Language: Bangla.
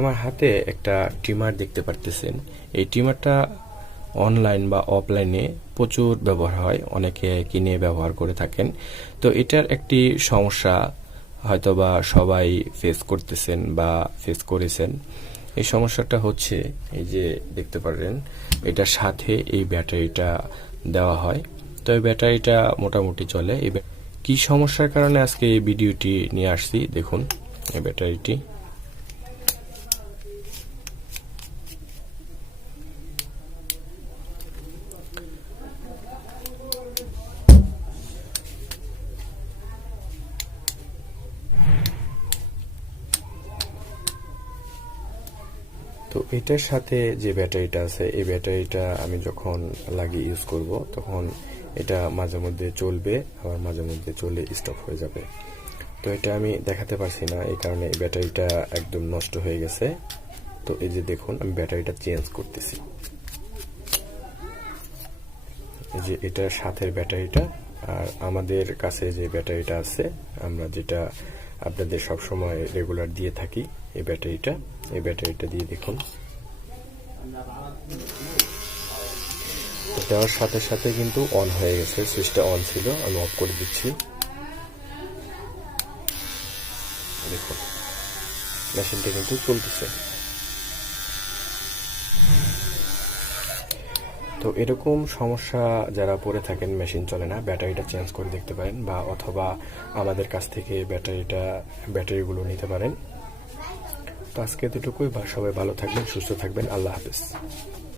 আমার হাতে একটা ট্রিমার দেখতে পারতেছেন। এই ট্রিমারটা অনলাইন বা অফলাইনে প্রচুর ব্যবহার হয়, অনেকে কিনে ব্যবহার করে থাকেন। তো এটার একটি সমস্যা হয়তোবা সবাই ফেস করতেছেন বা ফেস করেছেন। এই সমস্যাটা হচ্ছে, এই যে দেখতে পারেন এটার সাথে এই ব্যাটারিটা দেওয়া হয়। তো এই ব্যাটারিটা মোটামুটি চলে। কি সমস্যার কারণে আজকে এই ভিডিওটি নিয়ে আসছি দেখুন। এই ব্যাটারিটি তো এটার সাথে যে ব্যাটারিটা আছে, এই ব্যাটারিটা আমি যখন লাগিয়ে ইউজ করব তখন এটা মাঝে মধ্যে চলবে, আবার মাঝে মধ্যে চলে স্টপ হয়ে যাবে। তো এটা আমি দেখাতে পারছি না, এই কারণে এই ব্যাটারিটা একদম নষ্ট হয়ে গেছে। তো এই যে দেখুন আমি ব্যাটারিটা চেঞ্জ করতেছি। এই যে এটার সাথের ব্যাটারিটা আর আমাদের কাছে যে ব্যাটারিটা আছে, আমরা যেটা আপনাদের সবসময় রেগুলার দিয়ে থাকি, এই ব্যাটারিটা দিয়ে দেখুন। দেওয়ার সাথে সাথে কিন্তু অন হয়ে গেছে, সুইচটা অন ছিল, আমি অফ করে দিচ্ছি। দেখুন মেশিনটা কিন্তু চলতেছে। তো এরকম সমস্যা যারা পড়ে থাকেন, মেশিন চলে না, ব্যাটারিটা চেঞ্জ করে দেখতে পারেন, বা অথবা আমাদের কাছ থেকে ব্যাটারিগুলো নিতে পারেন। তো আজকে এতটুকুই, সবাই ভালো থাকবেন, সুস্থ থাকবেন, আল্লাহ হাফেজ।